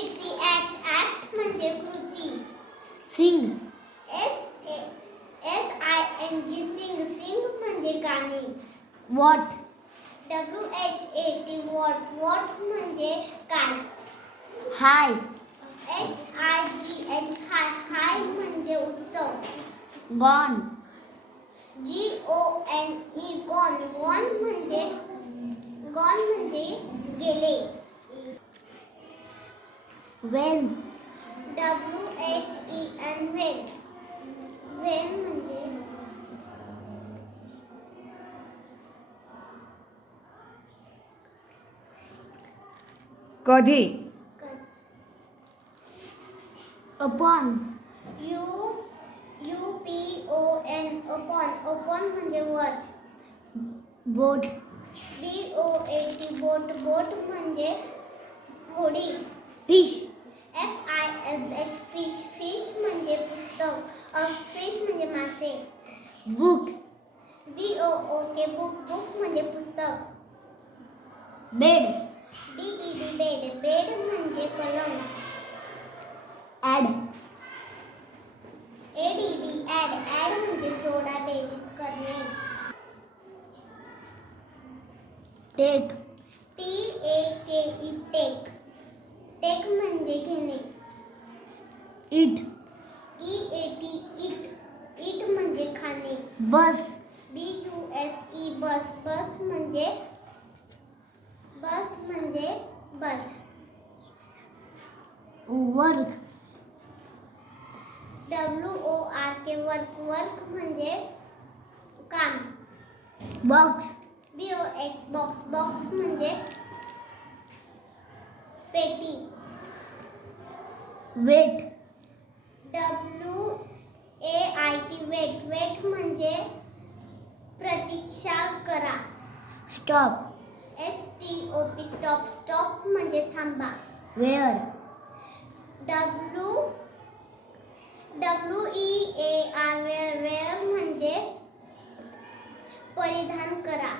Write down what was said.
City act म्हणजे कृती. Singh. SING Singh म्हणजे गाणे. वॉट. WHAT वॉट म्हणजे काय. हाय. HIGH हाय म्हणजे उत्सव. गॉन. GONE गॉन म्हणजे गेले. वेन. WHEN वेन म्हणजे कधी. अपॉन. upon म्हणजे वर. बोट. बोट म्हणजे होडी. फिश. फिश म्हणजे पुस्तक. फिश म्हणजे मासे. बुक. बुक म्हणजे पुस्तक. बेड. बेड म्हणजे पलंग. ॲड. ऍड म्हणजे जोडा बेरीज करणे. टेक. TAKE टेक म्हणजे घेणे. इट. EAT इट म्हणजे खाणे. बस. BUSE बस म्हणजे बस. वर्क. वर्क म्हणजे काम. बॉक्स. बॉक्स म्हणजे पेटी. वेट. वेट म्हणजे प्रतीक्षा करा. स्टॉप. स्टॉप म्हणजे थांबा. वेअर. WEAR वेअर म्हणजे परिधान करा.